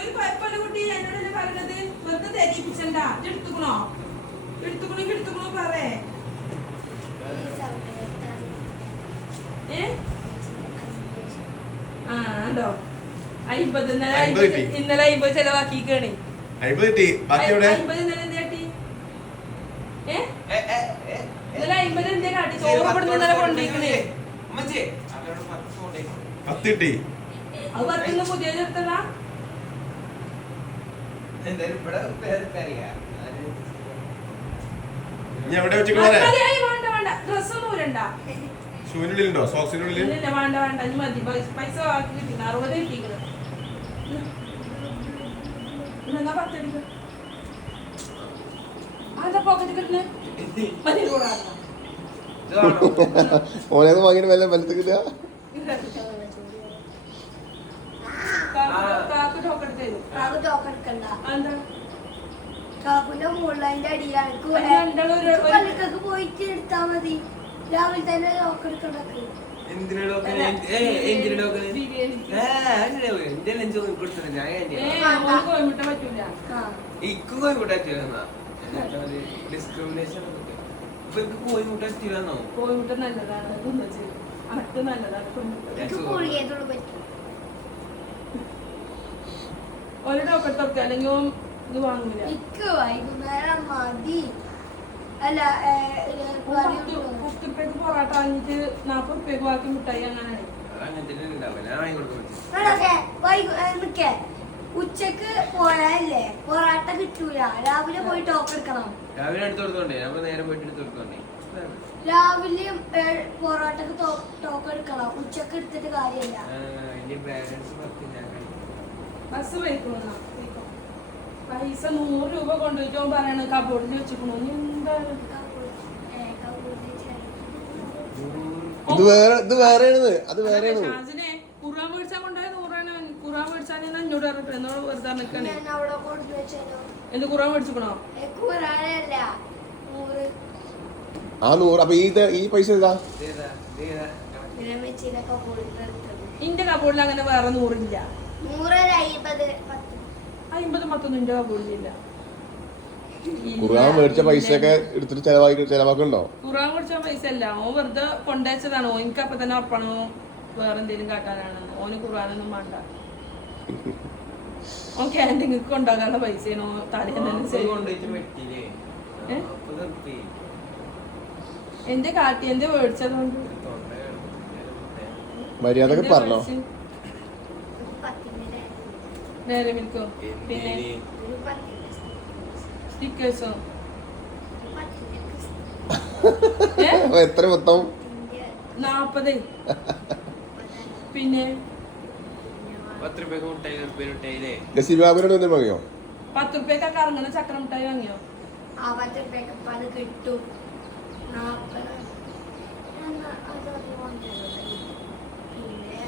ഒരു കുഴപ്പമില്ല കുട്ടി എന്നോടല്ലേ പറഞ്ഞത് വെറുതെ തെരിയിപ്പിച്ചണ്ട എടുത്തുക്കണോ എടുത്തുക്കണോ പറേ ആ ഉണ്ടോ 50 ഇന്നലെ 50 ചെലവാക്കിക്കണേ 50 ഇന്നലെ എന്താ കാട്ടി ഇന്നലെ 50 എന്താ കാട്ടി ചോറ് ഇവിടുന്ന് ഇന്നലെ കൊണ്ടിരിക്കണേ അത് 10 പുതിയ ചേർത്തതാ വേണ്ട ഡ്രസ്സൊന്നും ഊരണ്ട ഷൂവിനുള്ളിലുണ്ടോ സോക്സിനുള്ളിൽ ഇല്ല വേണ്ട ഇനി മതി പൈസ ആക്കി കിട്ടിക്കണം 60 കിട്ടിക്കണം എന്നാ 10 അടിക്ക അതാ പോക്കറ്റ് കിട്ടുന്നേ മതി ഓനേന്ന് വാങ്ങിയിട്ട് വല്ല ബലത്തില്ല കാക്കുന്റെ മുകളിന്റെ അടിയിലാണ് പോയിട്ട് എടുത്താ മതി രാവിലെ തന്നെ ലോക്കെടുക്കണ്ടക്ക് കോഴിമുട്ട നല്ലതാണ് അട്ട് നല്ലതാണ് ഒരു ഡോക്ടർ അല്ലെങ്കിൽ ഇത് വാങ്ങൂല വൈകുന്നേരം മതി അല്ല 50 രൂപയ്ക്ക് പൊറാട്ട വാങ്ങിട്ട് 40 രൂപയ്ക്ക് ബാക്കി മിഠായി അങ്ങനെയാണ് ഉച്ചക്ക് പോയാലേ പൊറാട്ട കിട്ടൂല രാവിലെ പോയി ടോക്ക് എടുക്കണം രാവിലെ പൊറാട്ടക്ക് ടോക്ക് എടുക്കണം ഉച്ചക്ക് എടുത്തിട്ട് കാര്യമില്ല ബസ് പോയിക്കോളാം പൈസ 100 രൂപ കൊണ്ടുപോയിട്ടോ പറയണ കബോർഡിൽ വെച്ചിക്കണു എന്താണ് ഷാജിനെ ഖുർആൻ മേടിച്ചാൽ കൊണ്ടുപോയ 100 ആണ് ഖുർആൻ മേടിച്ചാൽ എന്നോട് പറഞ്ഞിട്ട് എന്നോട് വെറുതെ നിൽക്കണേ എന്ത് ഖുർആൻ മേടിച്ചിക്കണോ ആ 100 അപ്പൊ ഈ പൈസ ഇതാ ഇന്റെ കബോർഡിൽ അങ്ങനെ വേറെ 100 ഇല്ല 50 10 ഇന്റെ കബോർഡിലില്ല ഖുർആൻ മേടിച്ച പൈസയൊക്കെ എടുത്തിട്ട് ചെലവാക്കണ്ടോ ഖുർആൻ മേടിച്ച പൈസ അല്ല ഓൻ വെറുതെ കൊണ്ടുവച്ചതാണോ എനിക്ക് അപ്പൊ തന്നെ ഉറപ്പാണോ വേറെ എന്തെങ്കിലും കാട്ടാനാണ് ഓന് ഖുർആനൊന്നും വേണ്ട ഓൻ ക്യാൻറ്റീനിൽ കൊണ്ടാകാനുള്ള പൈസയാണോ എന്റെ കാട്ടി എന്റെ മേടിച്ചതുകൊണ്ട് മര്യാദ പറഞ്ഞോ നേരെ മിൽക്കോ പിന്നെ സ്റ്റിക്കേഴ്സോ എത്ര മൊത്തം 40 പിന്നെ 10 രൂപയ്ക്ക് നസീബാബിനോട് ഒന്നും വാങ്ങിയോ 10 രൂപയ്ക്ക് കറങ്ങണ ചക്ര മിഠായി വാങ്ങിയോ 10 രൂപയ്ക്ക് അത് കിട്ടും പിന്നെ